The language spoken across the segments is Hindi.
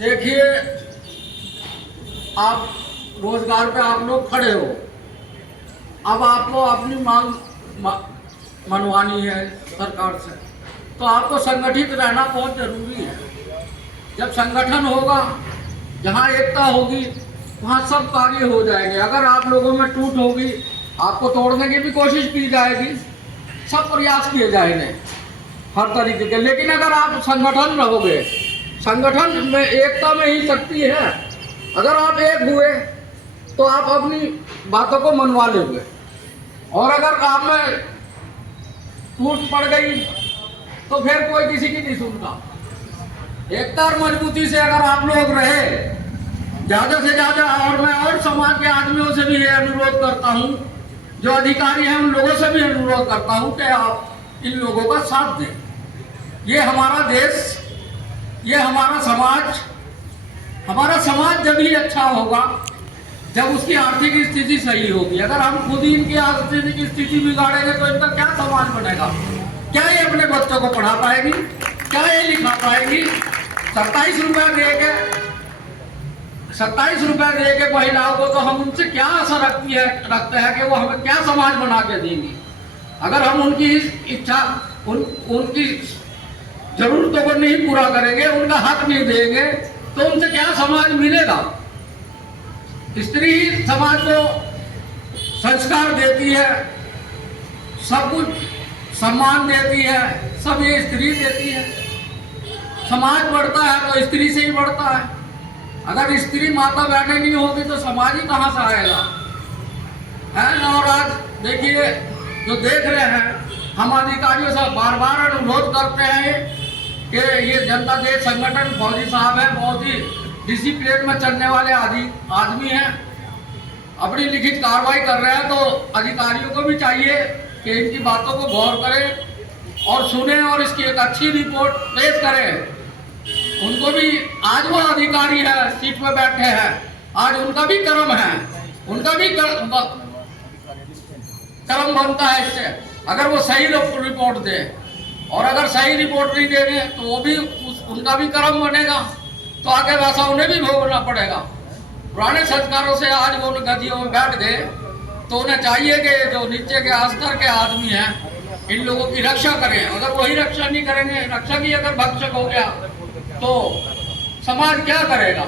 देखिए, आप रोजगार पे आप लोग खड़े हो, अब आपको अपनी मांग मनवानी है सरकार से, तो आपको संगठित रहना बहुत जरूरी है। जब संगठन होगा, जहाँ एकता होगी, वहाँ सब कार्य हो जाएंगे। अगर आप लोगों में टूट होगी, आपको तोड़ने की भी कोशिश की जाएगी, सब प्रयास किए जाएंगे हर तरीके के। लेकिन अगर आप संगठन रहोगे, संगठन में एकता में ही शक्ति है। अगर आप एक हुए तो आप अपनी बातों को मनवा लोगे, और अगर आप में टूट पड़ गई तो फिर कोई किसी की नहीं सुनता। एकता और मजबूती से अगर आप लोग रहे ज्यादा से ज्यादा, और मैं और समाज के आदमियों से भी ये अनुरोध करता हूँ, जो अधिकारी हैं उन लोगों से भी अनुरोध करता हूँ कि आप इन लोगों का साथ दें। ये हमारा देश, ये हमारा समाज जब ही अच्छा होगा जब उसकी आर्थिक स्थिति सही होगी। अगर हम खुद ही इनकी आर्थिक स्थिति बिगाड़ेंगे तो इनका क्या समाज बनेगा? क्या ये अपने बच्चों को पढ़ा पाएगी? क्या ये लिखा पाएगी? 27 रुपया दे के महिलाओं को, तो हम उनसे क्या आशा रखते हैं कि वो हमें क्या समाज बना के देंगी? अगर हम उनकी इच्छा, उनकी जरूरतों को नहीं पूरा करेंगे, उनका हक नहीं देंगे, तो उनसे क्या समाज मिलेगा? स्त्री ही समाज को संस्कार देती है, सब कुछ सम्मान देती है, सब ये स्त्री देती है। समाज बढ़ता है तो स्त्री से ही बढ़ता है। अगर स्त्री माता बैठे नहीं होगी तो समाज ही कहाँ से आएगा? है। और आज देखिए, जो देख रहे हैं, हम अधिकारियों से बार बार अनुरोध करते हैं कि ये जनता दल संगठन, फौजी साहब है, बहुत ही डिसिप्लिन में चलने वाले आदमी हैं, अपनी लिखित कार्रवाई कर रहे हैं, तो अधिकारियों को भी चाहिए कि इनकी बातों को गौर करें और सुने और इसकी एक अच्छी रिपोर्ट पेश करें। उनको भी, आज वो अधिकारी है, सीट पे बैठे हैं, आज उनका भी कर्म है, उनका भी कर्म बनता है इससे, अगर वो सही रिपोर्ट दे। और अगर सही रिपोर्ट नहीं देंगे तो वो भी उनका भी कर्म बनेगा, तो आगे वैसा उन्हें भी भोगना पड़ेगा। पुराने संस्कारों से आज वो गद्दियों में बैठ गए, तो उन्हें चाहिए कि जो नीचे के स्तर के आदमी हैं, इन लोगों की रक्षा करें। अगर वही रक्षा नहीं करेंगे, रक्षा की अगर भक्षक हो गया तो समाज क्या करेगा?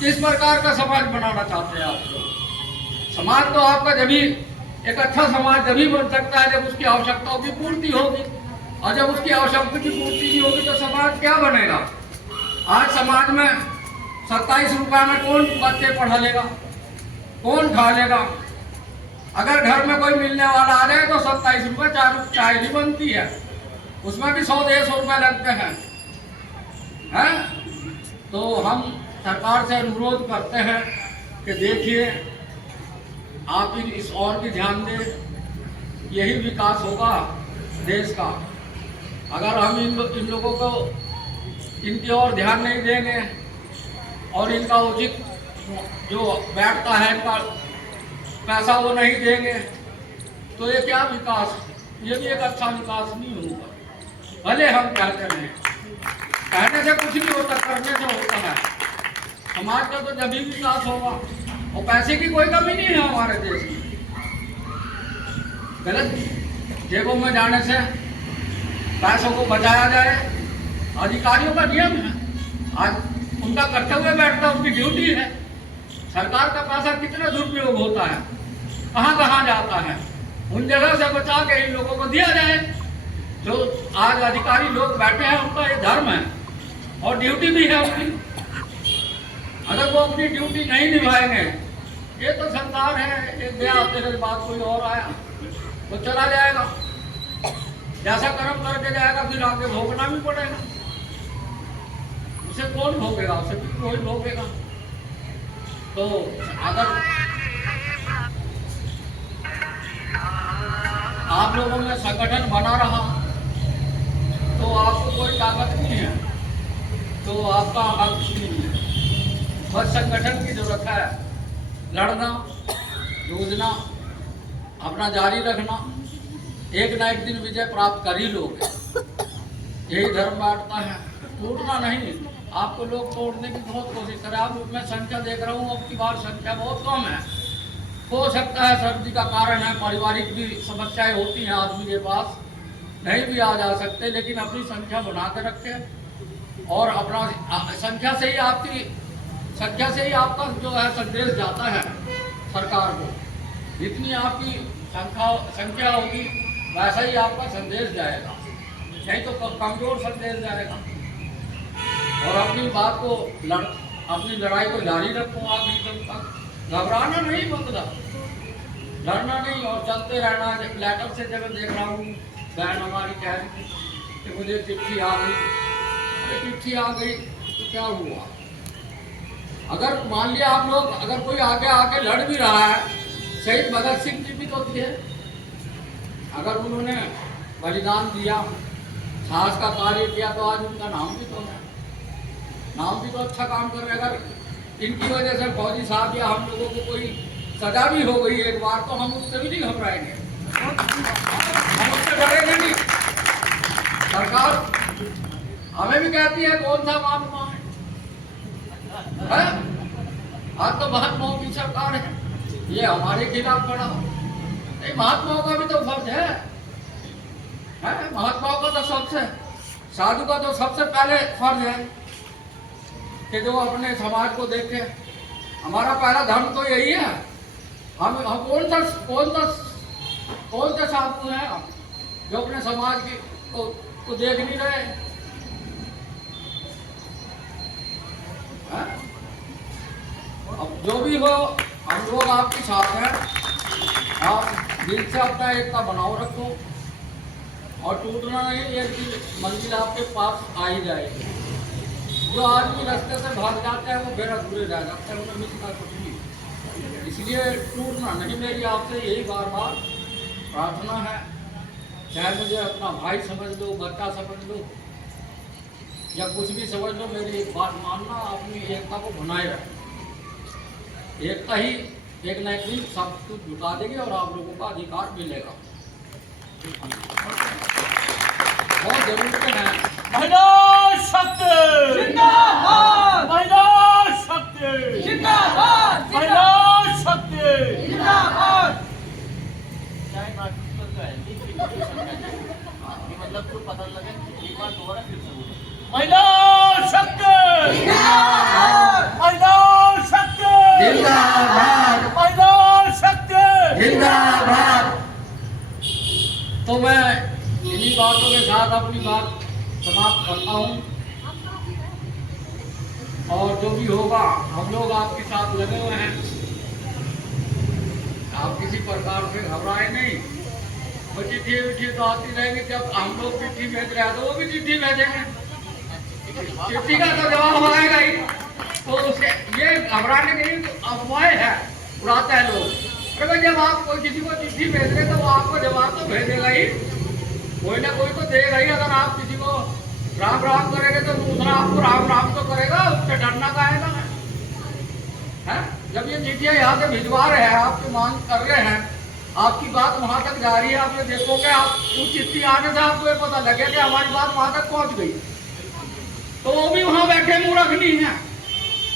किस प्रकार का समाज बनाना चाहते हैं आप लोग? समाज तो आपका जभी, एक अच्छा समाज जभी बन सकता है जब उसकी आवश्यकताओं की पूर्ति होगी, और जब उसकी आवश्यकता की पूर्ति नहीं होगी तो समाज क्या बनेगा? आज समाज में 27 रुपया में कौन बच्चे पढ़ा लेगा? कौन खा लेगा? अगर घर में कोई मिलने वाला आ जाए तो 27 रुपये चाय नहीं बनती है, उसमें भी 100-150 रुपये लगते हैं। तो हम सरकार से अनुरोध करते हैं कि देखिए, आप इस और भी ध्यान दें, यही विकास होगा देश का। अगर हम इन लोगों को इनकी ओर ध्यान नहीं देंगे और इनका उचित जो बैठता है इनका पैसा वो नहीं देंगे, तो ये क्या विकास? ये भी एक अच्छा विकास नहीं होगा। भले हम कहते हैं, कहने से कुछ नहीं होता, करने से होता है। समाज का तो जब भी विकास होगा, और पैसे की कोई कमी नहीं है हमारे देश में। गलत जेबों में जाने से पैसों को बचाया जाए, अधिकारियों का नियम है, आज उनका कर्तव्य बैठता, उनकी ड्यूटी है। सरकार का पैसा कितना दुरुपयोग होता है, कहाँ कहाँ जाता है, उन जगह से बचा के इन लोगों को दिया जाए। जो आज अधिकारी लोग बैठे हैं, उनका ये धर्म है और ड्यूटी भी है उनकी। अगर वो अपनी ड्यूटी नहीं निभाएंगे, ये तो संसार है, एक गया तेरे बाद कोई और आया तो चला जाएगा, जैसा कर्म करके जाएगा फिर आगे भोगना भी पड़ेगा। उसे कौन भोगेगा? उसे भी कोई भोगेगा। तो अगर आप लोगों में संगठन बना रहा तो आपको कोई ताकत नहीं है, तो आपका हक नहीं है। बस संगठन की जरूरत है, लड़ना, जूझना, अपना जारी रखना, एक ना एक दिन विजय प्राप्त कर ही लोगे। यही धर्म बांटता है, टूटना नहीं। आपको लोग तोड़ने की बहुत कोशिश करें। अब मैं संख्या देख रहा हूँ, अब की बार संख्या बहुत कम है। हो सकता है सर्दी का कारण है, पारिवारिक भी समस्याएं होती हैं आदमी के पास, नहीं भी आ जा सकते, लेकिन अपनी संख्या बना के रखें और अपना संख्या से ही आपका जो है संदेश जाता है सरकार को। जितनी आपकी संख्या होगी वैसा ही आपका संदेश जाएगा, नहीं तो कमजोर संदेश जाएगा। और अपनी बात को अपनी लड़ाई को जारी रखो आखिरी दिन तक, घबराना नहीं, मतलब लड़ना नहीं और चलते रहना। लेटर से जब देख रहा हूँ बहन हमारी कह रही थी कि मुझे चिट्ठी आ गई, अरे चिट्ठी आ गई तो क्या हुआ? अगर मान लिया आप लोग, अगर कोई आगे आके लड़ भी रहा है, शहीद भगत सिंह जी भी तो थे, अगर उन्होंने बलिदान दिया, साहस का कार्य किया, तो आज उनका नाम भी तो है, नाम भी तो अच्छा काम कर रहे। अगर इनकी वजह से फौजी साहब या हम लोगों को कोई सजा भी हो गई एक बार, तो हम उससे भी नहीं घबराएंगे, हम उससे डरेंगे नहीं। सरकार हमें भी कहती है कौन सा महात्मा है? आज तो महात्माओं की सरकार है, ये हमारे खिलाफ खड़ा हो। महात्माओं का भी तो फर्ज है, महात्माओं का तो सबसे, साधु का तो सबसे पहले फर्ज है कि जो अपने समाज को देखे। हमारा पहला धर्म तो यही है। हम कौन सा साधु है जो अपने समाज की को देख नहीं रहे? अब जो भी हो, हम लोग आपके साथ हैं। आप दिल से अपना एकता बनाओ रखो और टूटना नहीं, एक मंजिल आपके पास आ ही जाएगी। जो आदमी रास्ते से भाग जाते हैं वो फिर अधूरे रह जाते हैं, उन्हें मिलता कुछ नहीं। इसलिए टूटना नहीं, मेरी आपसे यही बार बार प्रार्थना है। चाहे मुझे अपना भाई समझ लो, बच्चा समझ लो या कुछ भी समझ लो, मेरी एक बात मानना, अपनी एकता को बनाए रखें। एकता ही एक न एक दिन सब कुछ जुटा देगी और आप लोगों का अधिकार मिलेगा। बहुत जरूरत है। महिला शक्ति जिंदाबाद, महिला शक्ति जिंदाबाद, महिला शक्ति जिंदाबाद। मतलब तो पता लगे, एक बार दोबारा फिर से बोलो। महिला शक्ति जिंदाबाद, महिला शक्ति जिंदाबाद, महिला शक्ति जिंदाबाद। तो मैं इन्हीं बातों के साथ अपनी बात समाप्त करता हूँ और जो भी होगा हम लोग आपके साथ लगे हुए हैं। आप किसी प्रकार से घबराए नहीं। वो चिट्ठी तो आती रहेगी, जब हम लोग चिट्ठी भेज रहे हैं तो वो भी चिट्ठी भेजेंगे, चिट्ठी का तो जवाब आएगा ही। तो उसके ये घबराने की अफवाहें है, उड़ाते हैं लोग। अरे भाई जब आप कोई किसी को चिट्ठी भेज रहे तो वो आपको जवाब तो भेजेगा ही, कोई ना कोई तो देगा ही। अगर आप किसी को राम राम करेंगे तो दूसरा आपको राम राम तो करेगा, उससे डरना काहेगा है? जब ये चिट्ठियाँ यहाँ से भिजवा रहे हैं, आपकी मांग कर रहे हैं, आपकी बात वहाँ तक जा रही है, आप ये देखोगे, आप उस चिट्ठी आने से आपको ये पता लगे कि हमारी बात वहाँ तक पहुँच गई, तो वो भी वहाँ बैठे मूर्ख नहीं है।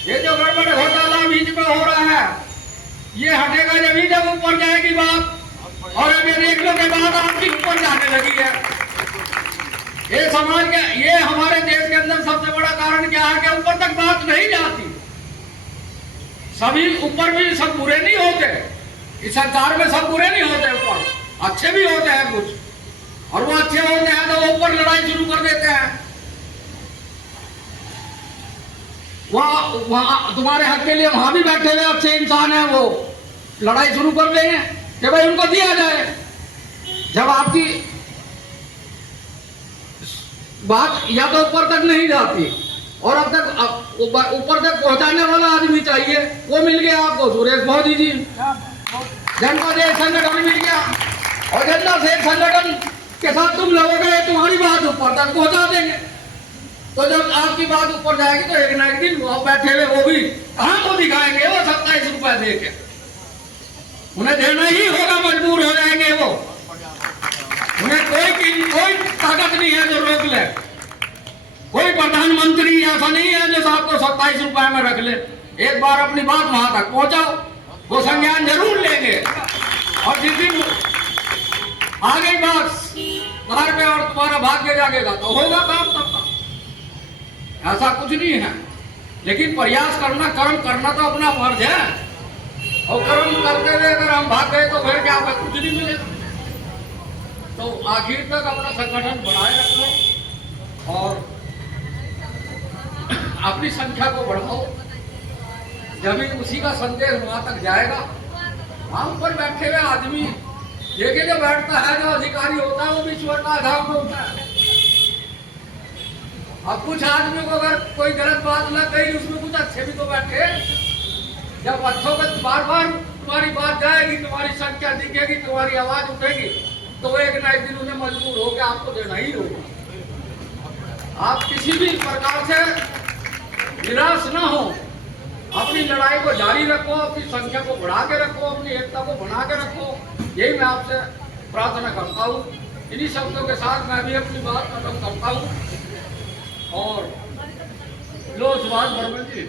ये जो गड़बड़ घोटाला बीच में हो रहा है, ये हटेगा जब ऊपर जाएगी बात। और अभी देखने के बाद आपकी ऊपर जाने लगी है। ये समाज के, ये हमारे देश के अंदर सबसे बड़ा कारण क्या है कि ऊपर तक बात नहीं जाती। सभी ऊपर भी सब बुरे नहीं होते, इस सरकार में सब बुरे नहीं होते, ऊपर अच्छे भी होते हैं कुछ, और वो अच्छे होते हैं तो वो ऊपर लड़ाई शुरू कर देते हैं। वहाँ तुम्हारे हक के लिए वहां भी बैठे हुए अच्छे इंसान है, वो लड़ाई शुरू कर देंगे कि भाई उनको दिया जाए। जब आपकी बात या तो ऊपर तक नहीं जाती और अब तक ऊपर तक पहुंचाने वाला आदमी चाहिए, वो मिल गया आपको, सुरेश मोदी जी। जनता से संगठन मिल गया और जनता से संगठन के साथ तुम लगोगे, तुम्हारी बात ऊपर तक पहुंचा देंगे। तो जब आपकी बात ऊपर जाएगी तो एक ना एक दिन वो बैठे हुए वो भी कहाँ को दिखाएंगे, वो 27 रुपए दे के उन्हें देना ही होगा, मजबूर हो जाएंगे वो। उन्हें कोई ताकत नहीं है जो रोक ले। कोई प्रधानमंत्री ऐसा नहीं है जो आपको 27 रुपए में रख ले। एक बार अपनी बात वहां तक पहुंचाओ, वो संज्ञान जरूर लेंगे। और जिस दिन आ गई बात घर पे और तुम्हारा भाग्य जागेगा तो होगा काम तब तक। ऐसा कुछ नहीं है, लेकिन प्रयास करना, कर्म करना तो अपना फर्ज है। और कर्म करते हुए अगर हम भाग गए तो फिर क्या होगा? कुछ नहीं मिलेगा। तो आखिर तक अपना संगठन बनाए रखो और अपनी संख्या को बढ़ाओ। जब भी उसी का संदेश वहां तक जाएगा। हम पर बैठे हुए आदमी देखे जो बैठता है, जो अधिकारी होता है वो भी ईश्वर का आधार में होता है। अब कुछ आदमी को अगर कोई गलत बात लग गई, उसमें कुछ अच्छे भी तो बैठे। जब अच्छों का बार बार तुम्हारी बात जाएगी, तुम्हारी संख्या दिखेगी, तुम्हारी आवाज उठेगी, तो एक ना एक दिन उन्हें मजबूर हो गया आपको देना ही होगा। आप किसी भी प्रकार से निराश ना हो, अपनी लड़ाई को जारी रखो, अपनी संख्या को बढ़ा के रखो, अपनी एकता को बना के रखो। यही मैं आपसे प्रार्थना करता हूँ। इन्हीं शब्दों के साथ मैं भी अपनी बात खत्म करता हूँ। और लो सुभाष बर्मन जी।